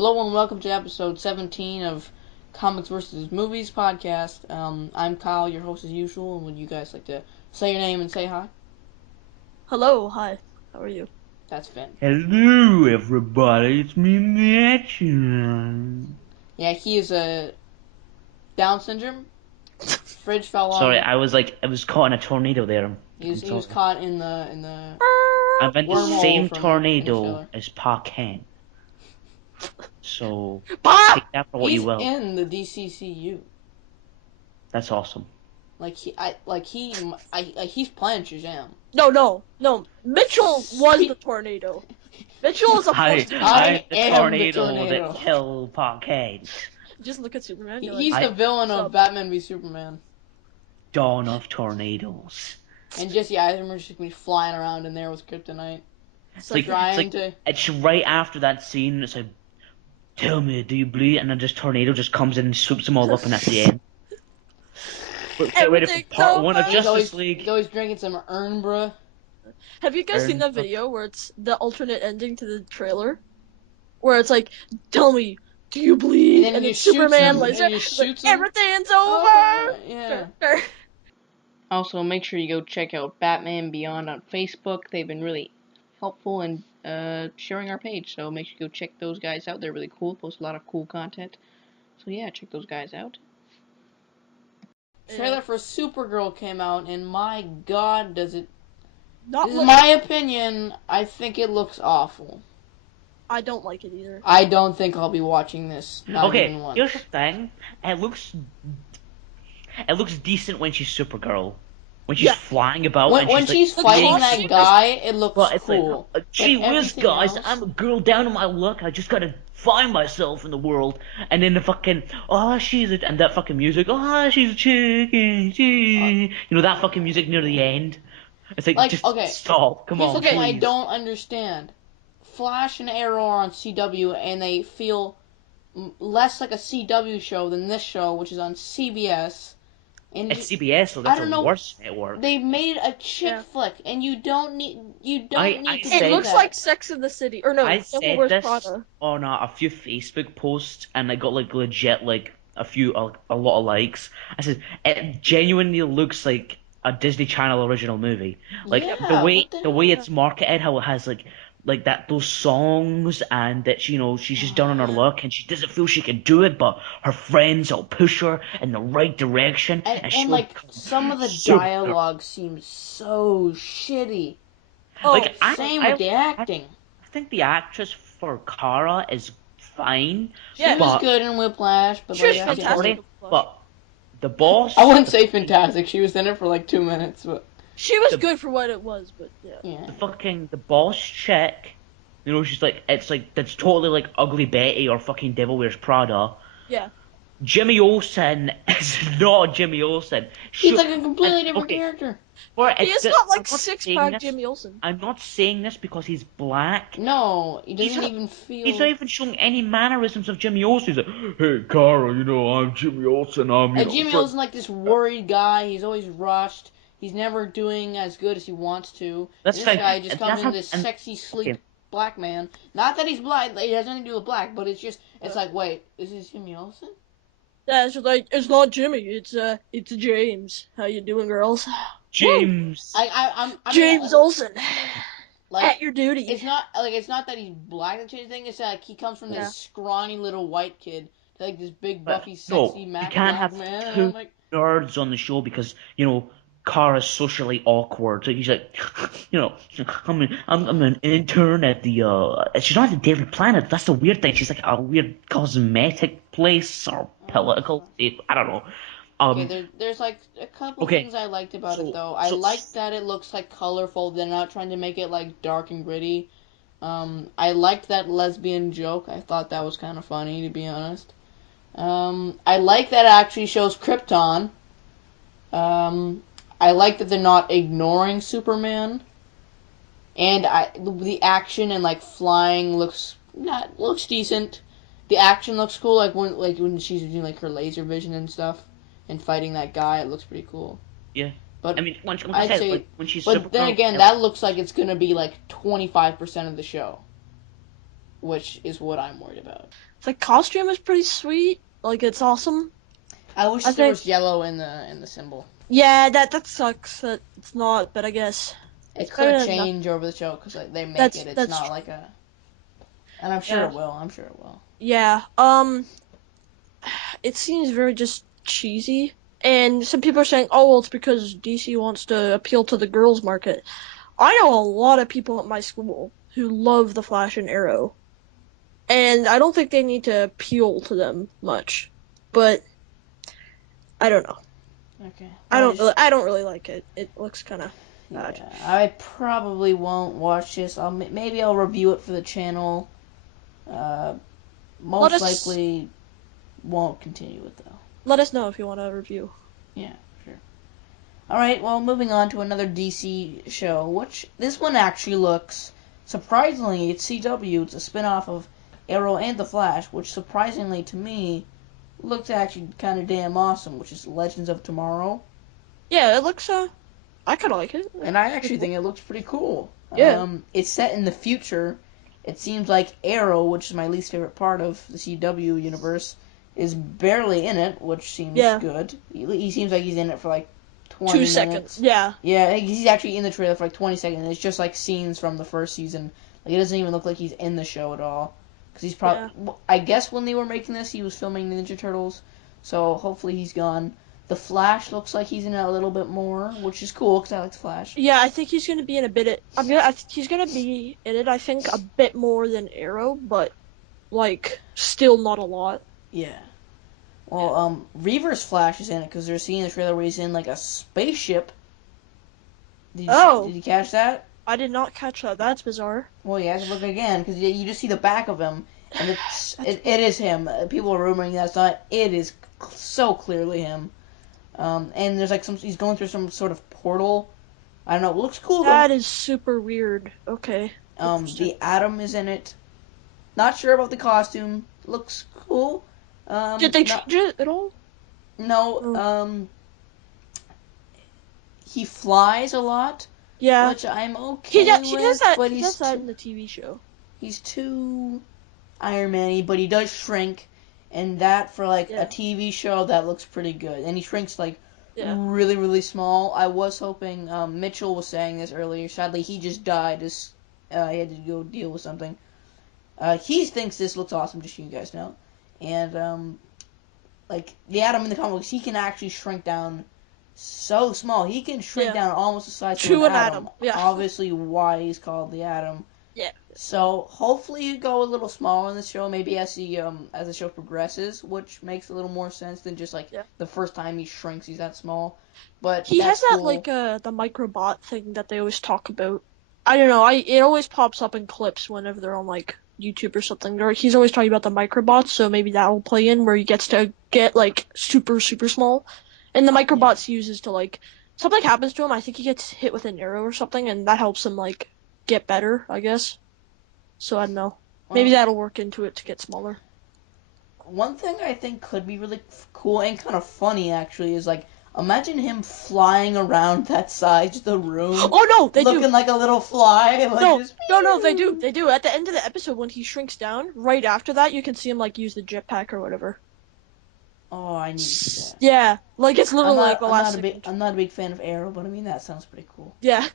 Hello and welcome to episode 17 of Comics vs. Movies podcast. I'm Kyle, your host as usual, and would you guys like to say your name and say hi? Hello, hi. How are you? That's Finn. Hello, everybody. It's me, Mitch. Yeah, he is a Down syndrome. Fridge fell on Sorry, him. I was caught in a tornado there. He was sorry. caught in the I'm in the wormhole same from tornado Interstellar. as Pa Kent. So Bob! take that for what He's you will. in the DCCU. That's awesome. He's playing Shazam. No. Mitchell was the tornado. Mitchell is supposed to be. I'm the am the tornado tornado. that killed Pa Kent. Just look at Superman. You're He's like, the villain of Batman v Superman. Dawn of tornadoes. And Jesse Eisenberg's just gonna be flying around in there with kryptonite. it's like, It's right after that scene. It's like, tell me, do you bleed? And then this tornado just comes in and swoops them all up, and that's the end. Get ready for part one of Justice League. He's always drinking some Ernbra. have you guys seen that video where it's the alternate ending to the trailer? Where it's like, tell me, do you bleed? And then it's Superman like, everything's over! Yeah. Also, make sure you go check out Batman Beyond on Facebook. They've been really helpful in sharing our page, so make sure you go check those guys out. They're really cool, post a lot of cool content. So yeah, check those guys out. Trailer for Supergirl came out, and my god, this is my opinion, I think it looks awful. I don't like it either. I don't think I'll be watching this, not even once. Here's the thing. It looks decent when she's Supergirl. When she's flying about. When she's fighting that guy, it looks cool. Like, gee whiz, guys, I'm a girl down on my luck. I just gotta find myself in the world. And then the fucking, and that fucking music, she's a chicken, you know, that fucking music near the end. It's like just stop, come on, please. I don't understand. Flash and Arrow are on CW, and they feel less like a CW show than this show, which is on CBS. And it's CBS, so that's a worse network. They made a chick flick, and you don't need to It looks like Sex in the City, or no, I said this Prada. on a few Facebook posts, and I got like legit like a lot of likes. I said it genuinely looks like a Disney Channel original movie. Like the way it's marketed, how it has like those songs, and that she's just down on her luck and she doesn't feel she can do it, but her friends will push her in the right direction, and like some of the dialogue seems so shitty. Same with the acting. I think the actress for Kara is fine. She was good in Whiplash, but she's fantastic. But the boss, I wouldn't say fantastic. She was in it for like 2 minutes, but she was good for what it was, but yeah. The boss chick, she's like, that's totally like Ugly Betty or fucking Devil Wears Prada. Yeah. Jimmy Olsen is not Jimmy Olsen. He's like a completely different character. He's got like six-pack Jimmy Olsen. I'm not saying this because he's black. No, he doesn't even feel. He's not even showing any mannerisms of Jimmy Olsen. He's like, hey, Carl, I'm Jimmy Olsen. Jimmy Olsen, like this worried guy. He's always rushed. He's never doing as good as he wants to. This guy just comes in this sexy, sleek black man. Not that he's black. It has nothing to do with black, but it's like, wait, is this Jimmy Olsen? Yeah, it's like, it's not Jimmy. It's James. How you doing, girls? James. I'm James Olsen. Like, at your duty. It's not that he's black and anything. It's like he comes from this scrawny little white kid to like this big buffy, sexy you black can't have man. two nerds on the show because Kara's socially awkward. So he's like, I'm an intern at the she's not at the Daily Planet. That's the weird thing. She's like a weird cosmetic place or political. I don't know. There's like a couple things I liked about it though. I liked that it looks like colorful. They're not trying to make it like dark and gritty. I liked that lesbian joke. I thought that was kind of funny, to be honest. I like that it actually shows Krypton. I like that they're not ignoring Superman, and the action and like flying looks decent. The action looks cool, like when she's doing like her laser vision and stuff, and fighting that guy. It looks pretty cool. Yeah, but I mean, when she's but then again, that looks like it's gonna be like 25% of the show. which is what I'm worried about. The costume is pretty sweet. Like, it's awesome. I wish I there think. was yellow in the symbol. Yeah, that sucks that it's not, but I guess It it's could better than nothing. change over the show because like, they make it. That's It's that's not true. like a. And I'm sure Yeah. it will. I'm sure it will. Yeah. It seems very just cheesy. And some people are saying, oh, well, it's because DC wants to appeal to the girls' market. I know a lot of people at my school who love the Flash and Arrow, and I don't think they need to appeal to them much. But I don't know. Okay. Well, I just I don't really like it. It looks kind of bad. yeah. I probably won't watch this. Maybe I'll review it for the channel. Uh, Let most us likely won't continue it though. let us know if you want a review. Yeah, sure. All right. Well, moving on to another DC show, which this one actually looks surprisingly it's CW. It's a spin-off of Arrow and the Flash, which surprisingly to me looks actually kind of damn awesome, which is Legends of Tomorrow. Yeah, it looks I kind of like it. And I actually think it looks pretty cool. Yeah. It's set in the future. It seems like Arrow, which is my least favorite part of the CW universe, is barely in it, which seems Yeah. good. He seems like he's in it for like 2 20 seconds. minutes. Yeah. Yeah, he's actually in the trailer for like 20 seconds. It's just like scenes from the first season. Like it doesn't even look like he's in the show at all. Because he's Yeah. probably, I guess when they were making this, he was filming Ninja Turtles. So hopefully he's gone. The Flash looks like he's in it a little bit more, which is cool because I like the Flash. Yeah, I think he's gonna be in a bit. I think he's gonna be in it. I think a bit more than Arrow, but like still not a lot. Yeah. Yeah. Well, Reaver's Flash is in it because they're seeing the trailer where he's in like a spaceship. Did Oh, you catch that? I did not catch that. That's bizarre. Well, you have to look again because you just see the back of him, and That's it is him. People are rumoring that's not. It is so clearly him. And there's like he's going through some sort of portal. I don't know. It looks cool though. that is super weird. Okay, interesting. The Atom is in it. Not sure about the costume. Looks cool. Did they Not change it at all? no. Oh, He flies a lot, yeah. which I'm okay He does with, that. but He does that in the TV show. he's too Iron Man-y, but he does shrink, and that for like a Yeah. TV show that looks pretty good. And he shrinks like Yeah. really really small. I was hoping Mitchell was saying this earlier. Sadly, he just died. He had to go deal with something. He thinks this looks awesome, just so you guys know. And like the Atom in the comics, he can actually shrink down so small. He can shrink Yeah. down almost the size of an To an atom. atom. Yeah. Obviously, why he's called the Atom. Yeah. So hopefully you go a little smaller in the show, maybe as the show progresses, which makes a little more sense than just like Yeah. the first time he shrinks, he's that small. But He has that's that cool. like the microbot thing that they always talk about. I don't know. I It always pops up in clips whenever they're on like YouTube or something. Or he's always talking about the microbots, so maybe that will play in where he gets to get like super small, and the Yeah. microbots he uses to like something happens to him. I think he gets hit with an arrow or something, and that helps him like get better, I guess. So I don't know. Maybe Well, that'll work into it to get smaller. one thing I think could be really cool and kind of funny actually is like imagine him flying around that side of the room, Oh no, they do. looking like a little fly, like No, just. no, they do. They do. At the end of the episode, when he shrinks down, right after that, you can see him like use the jetpack or whatever. Oh, I need to see that. Yeah, like it's literally like the I'm last not a big second. I'm not a big fan of Arrow, but I mean that sounds pretty cool. Yeah,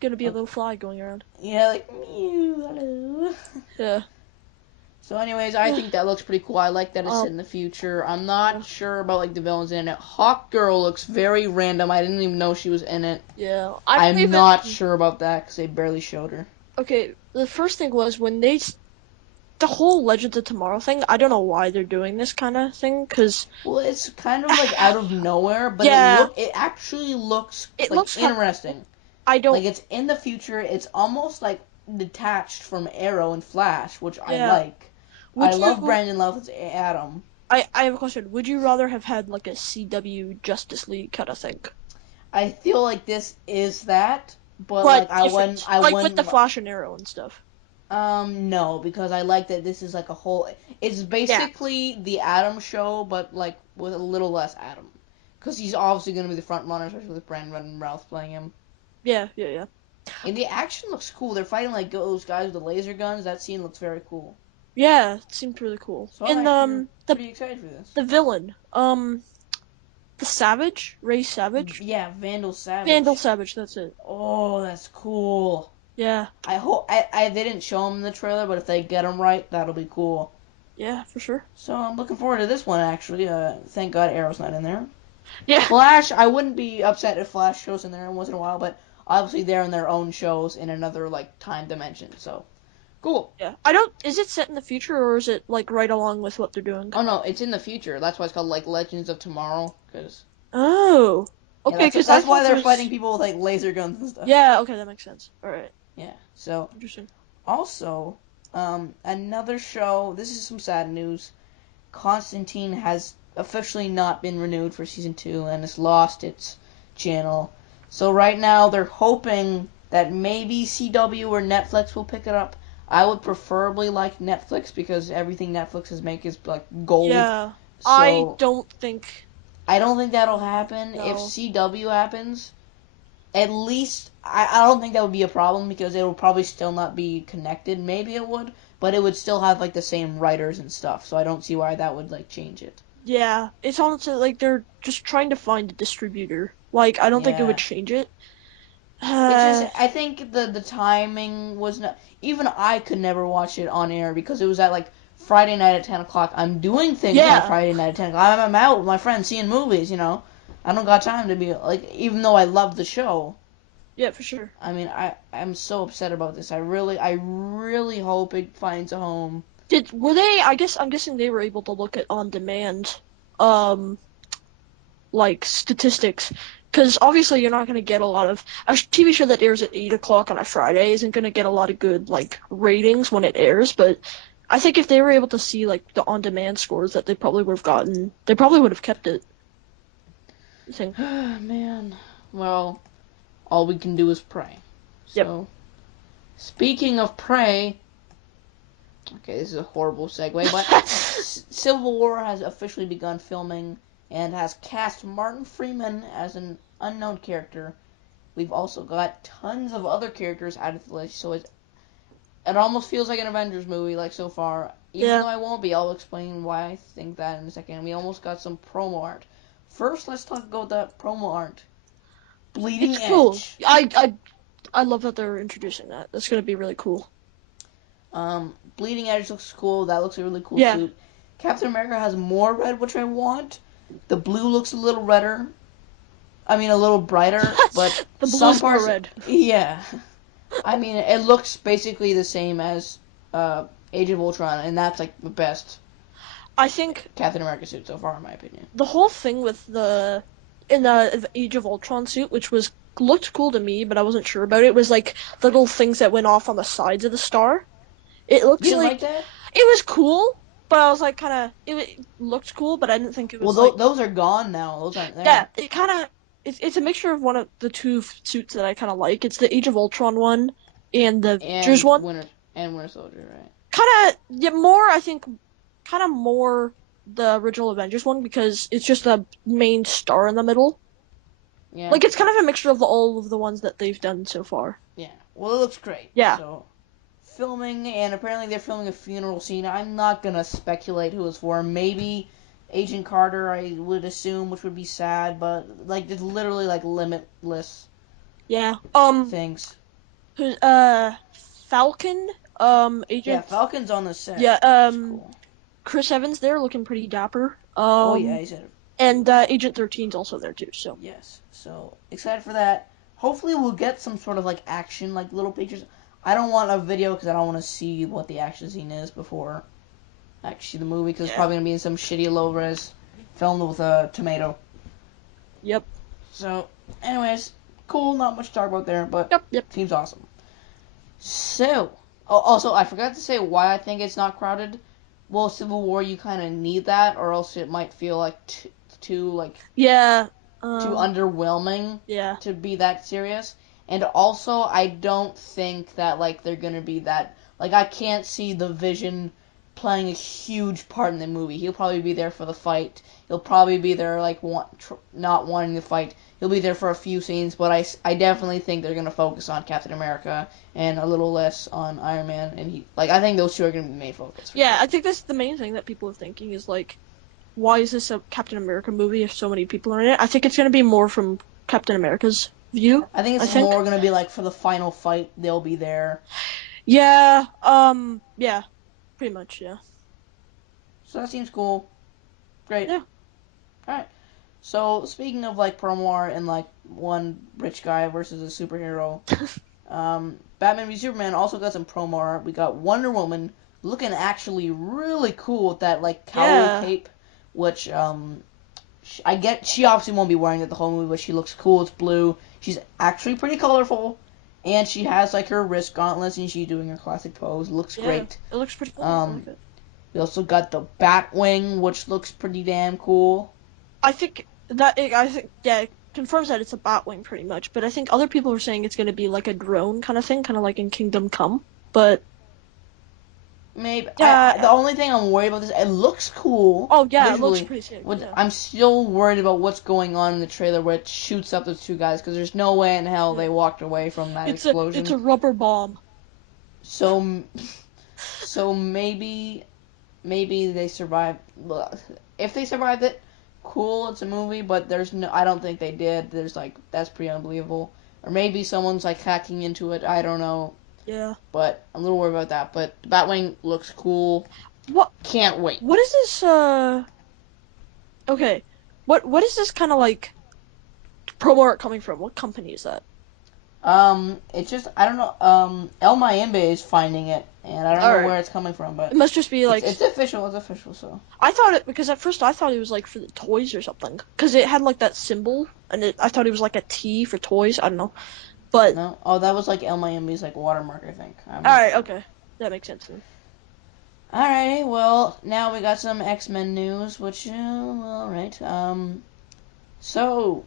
gonna be a Um, little fly going around. yeah, like mew, hello. Yeah. So, anyways, I think that looks pretty cool. I like that it's Um. set in the future. I'm Yeah. not sure about like the villains in it. Hawk Girl looks very random. I didn't even know she was in it. Yeah. I don't I'm even. not sure about that because they barely showed her. Okay. The first thing was when the whole Legends of Tomorrow thing. I don't know why they're doing this kind of thing, cause Well, it's kind of like out of nowhere, but yeah, it actually looks it like looks kind of cool. interesting. I Like don't. it's in the future. It's almost like detached from Arrow and Flash, which I Yeah. like. I Would love you? Brandon Routh's Adam. I have a question. Would you rather have had like a CW Justice League kind of thing? I feel like this is that, but like But different. I Like with the wouldn't. Flash and Arrow and stuff. No, because I like that this is like a whole. It's Yeah. basically the Atom show, but like with a little less Atom, because he's obviously going to be the front runner, especially with Brandon Routh playing him. Yeah. And the action looks cool. They're fighting like those guys with the laser guns. That scene looks very cool. Yeah, it seemed really cool. So I'm And actually pretty excited for this. the villain, the Savage, Ray Savage. Yeah, Vandal Vandal Savage. Savage, that's it. Oh, that's cool. Yeah. I hope they didn't show him in the trailer, but if they get him right, that'll be cool. Yeah, for sure. So I'm looking forward to this one actually. Thank God Arrow's not in there. Yeah. Flash, I wouldn't be upset if Flash shows in there once in a while, but obviously they're in their own shows in another like time dimension. So cool. Yeah. I don't. Is it set in the future or is it like right along with what they're doing? Oh no, it's in the future. That's why it's called like Legends of Tomorrow. Cause Oh. yeah, Okay, because I that's why thought there they're was. fighting people with like laser guns and stuff. Yeah. Okay, that makes sense. All right. Yeah. So Interesting. also, another show. This is some sad news. Constantine has officially not been renewed for season 2 and has lost its channel. So right now they're hoping that maybe CW or Netflix will pick it up. I would preferably like Netflix because everything Netflix is make is like gold. Yeah. I So don't think. I don't think that'll happen. If No. CW happens, at least I don't think that would be a problem because it will probably still not be connected. Maybe it would, but it would still have like the same writers and stuff. So I don't see why that would like change it. Yeah. It's honestly like they're just trying to find a distributor. Like I don't think it would Yeah. change it. It's just I think the timing was not. Even I could never watch it on air because it was at like Friday night at 10 o'clock. I'm doing things on a Yeah. Friday night at 10 o'clock. I'm out with my friends seeing movies. I don't got time to be like. Even though I love the show, Yeah, for sure. I mean I'm so upset about this. I really hope it finds a home. Were they? I'm guessing they were able to look at on demand, um, like statistics, because obviously you're not going to get a lot of a TV show that airs at 8 o'clock on a Friday isn't going to get a lot of good like ratings when it airs. But I think if they were able to see like the on demand scores that they probably would have gotten, they probably would have kept it. I think. Man, well, all we can do is pray. Yep. So, speaking of pray, okay, this is a horrible segue, but Civil War has officially begun filming and has cast Martin Freeman as an unknown character. We've also got tons of other characters added to the list, so it almost feels like an Avengers movie, like so far. Even Yeah. though I won't be, I'll explain why I think that in a second. We almost got some promo art. First, let's talk about that promo art. Bleeding It's cool. Edge. I love that they're introducing that. That's going to be really cool. Bleeding Edge looks cool. That looks a really cool Yeah. suit. Captain America has more red, which I want. The blue looks a little redder. I mean, a little brighter, but The some blue's more parts. red. Yeah. I mean, it looks basically the same as Age of Ultron, and that's like the best I think Captain America suit so far, in my opinion. the whole thing with in the Age of Ultron suit, which was looked cool to me, but I wasn't sure about it, was like the little things that went off on the sides of the star. It You looks didn't like like that? it was cool, but I was like kind of it looked cool, but I didn't think it Well, was like those are gone now. Those aren't yeah. there. It kind of it's a mixture of one of the two suits that I kind of like. It's the Age of Ultron one and the Avengers And one. Winter Soldier, right? Kind of yeah, more I think kind of more the original Avengers one because it's just the main star in the middle. Yeah. Like it's kind of a mixture of all of the ones that they've done so far. Yeah. Well, it looks great. Yeah. So, filming, and apparently they're filming a funeral scene. I'm not gonna speculate who it's for. Maybe Agent Carter, I would assume, which would be sad, but like it's literally like limitless Yeah. things. Who's Falcon, Yeah, Agent Falcon's on the set, yeah, which is cool. Chris Evans there looking pretty dapper. Oh yeah, he said And Agent 13's also there too, so. yes. So excited for that. Hopefully we'll get some sort of like action, like little pictures. I don't want a video because I don't want to see what the action scene is before actually the movie because it's Yeah. probably gonna be in some shitty low res filmed with a tomato. Yep. So, anyways, cool. Not much to talk about there, but Yep. seems awesome. So, also I forgot to say why I think it's not crowded. Well, Civil War, you kind of need that, or else it might feel like too like Yeah. too underwhelming Yeah. to be that serious. And also, I don't think that like they're gonna be that like I can't see the Vision playing a huge part in the movie. He'll probably be there for the fight. He'll probably be there like not wanting to fight. he'll be there for a few scenes, but I definitely think they're gonna focus on Captain America and a little less on Iron Man, and I think those two are gonna be the main focus. Yeah, sure. I think that's the main thing that people are thinking is like, why is this a Captain America movie if so many people are in it? I think it's gonna be more from Captain America's view. I think I it's think. more gonna be like for the final fight, they'll be there. Yeah. Yeah. Pretty much. Yeah. So that seems cool. Great. Yeah. All right. So speaking of like promo art and like one rich guy versus a superhero, Batman v Superman also got some promo art. We got Wonder Woman looking actually really cool with that like cowl Yeah. cape, which she obviously won't be wearing it the whole movie, but she looks cool. It's blue. She's actually pretty colorful, and she has like her wrist gauntlets, and she's doing her classic pose. Looks Yeah. great. It looks pretty cool. I like Um, it. we also got the Batwing, which looks pretty damn cool. I think yeah, it confirms that it's a Batwing pretty much. But I think other people are saying it's gonna be like a drone kind of thing, kind of like in Kingdom Come. But Maybe the yeah. only thing I'm worried about this. It looks cool Oh yeah, it looks visually. pretty sick. But Yeah. I'm still worried about what's going on in the trailer where it shoots up those two guys because there's no way in hell Yeah. they walked away from that It's explosion. a rubber bomb. So so maybe they survived. If they survived it, cool. It's a movie, but there's no. I don't think they did. There's like that's pretty unbelievable. Or maybe someone's like hacking into it. I don't know. Yeah. But I'm a little worried about that. But Batwing looks cool. What Can't wait. what is this okay. What is this kind of like promo art coming from? What company is that? It's just I don't know. El Mayimbe is finding it, and I don't know Alright. where it's coming from, It but must just be like it's official. It's official. So I thought it because at first I thought it was like for the toys or something because it had like that symbol and I thought it was like a T for toys. I don't know, but no. Oh, that was like El Mayimbe's like watermark, I think. I'm all not right, sure. okay, that makes sense then. Alrighty, well now we got some X-Men news, which all right. So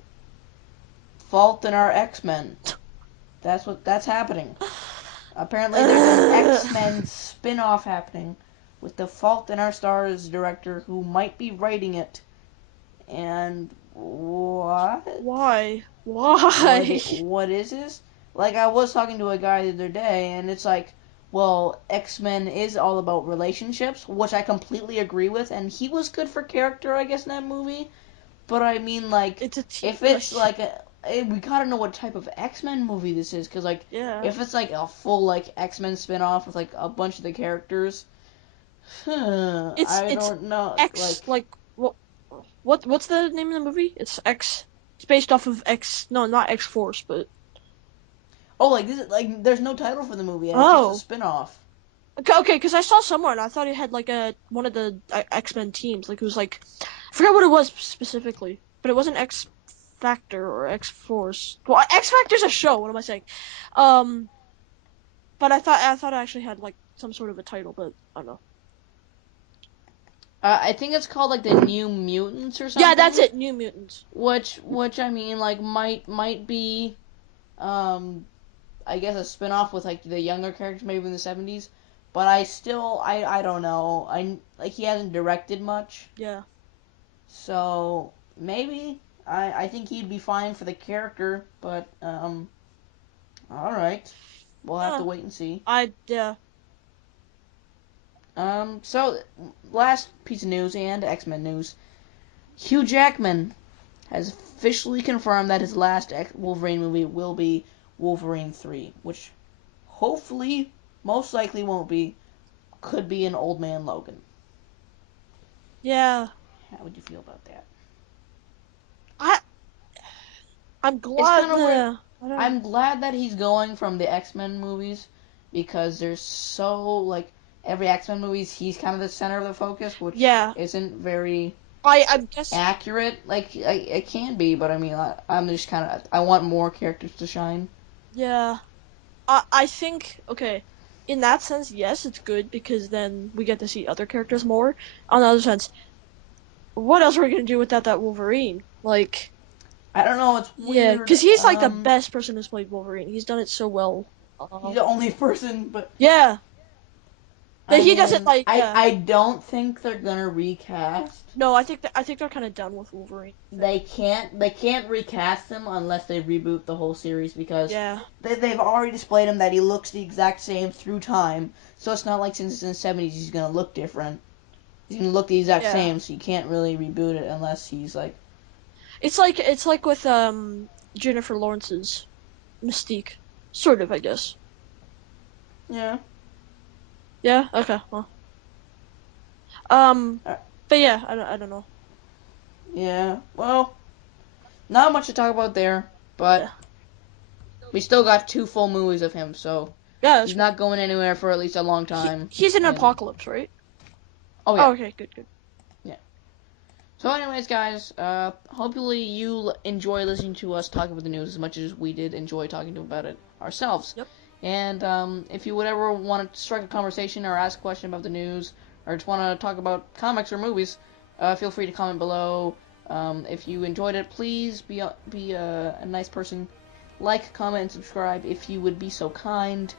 Fault in our X-Men. That's happening. Apparently, there's an X-Men spin-off happening with the Fault in Our Stars director who might be writing it. And what? Why? What Why? what is this? Like I was talking to a guy the other day, and it's like, well, X-Men is all about relationships, which I completely agree with, and he was good for character, I guess, in that movie. But I mean, like, It's a T. if it's like we gotta know what type of X-Men movie this is, because like, Yeah. if it's like a full like X-Men spin-off with like a bunch of the characters, I It's don't know, like. X like what's the name of the movie? It's X. It's based off of X. No, not X Force, but Oh, like this is like there's no title for the movie, and it's just a oh. spin-off. Okay, because I saw somewhere and I thought it had like a one of the X-Men teams. Like it was like I forgot what it was specifically, but it wasn't X Factor or X Force. Well, X Factor's a show. What am I saying? Um, but I thought it actually had like some sort of a title, but I don't know. I think it's called like the New Mutants or Yeah, that's something, it. New Mutants. which I mean like might be um I guess a spin-off with like the younger characters maybe in the 70s, but I don't know. I like he hasn't directed much, Yeah. so maybe I think he'd be fine for the character, but all right. We'll have to Yeah. wait and see. Yeah. So last piece of news and X-Men news. Hugh Jackman has officially confirmed that his last Wolverine movie will be Wolverine 3, which hopefully, most likely won't be, could be an Old Man Logan. Yeah. How would you feel about that? I I'm It's glad kind of weird. the I don't know. I'm glad that he's going from the X-Men movies because there's so, like, every X-Men movies, he's kind of the center of the focus, which Yeah. isn't very I guess accurate. Like, it can be, but I mean, I'm just kind of, I want more characters to shine. yeah. I think okay. In that sense, yes, it's good because then we get to see other characters more. On the other sense, what else are we gonna do without that Wolverine? Like, I don't know, it's yeah, weird. because he's like the best person who's played Wolverine. He's done it so well. He's the only person, but Yeah, He doesn't like. I don't think they're gonna recast. No, I think they're kind of done with Wolverine. They can't recast him unless they reboot the whole series because they've already displayed him that he looks the exact same through time. So it's not like since it's in the 70s he's gonna look different. He's gonna look the exact same, so you can't really reboot it unless he's like. It's like with Jennifer Lawrence's Mystique, sort of, I guess. Yeah. Yeah. Okay. Well. But yeah, I don't know. Yeah. Well, not much to talk about there, but we still got 2 full movies of him, so he's not going anywhere for at least a long time. He's in Apocalypse, right? Oh yeah. Oh, okay. Good. Yeah. So, anyways, guys, hopefully you enjoy listening to us talk about the news as much as we did enjoy talking about it ourselves. Yep. And if you would ever want to strike a conversation or ask a question about the news, or just want to talk about comics or movies, feel free to comment below. If you enjoyed it, please be a nice person. Like, comment, and subscribe if you would be so kind.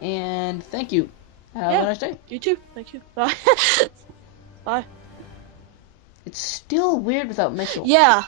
And thank you. Have a nice day. You too. Thank you. Bye. Bye. It's still weird without Mitchell. Yeah.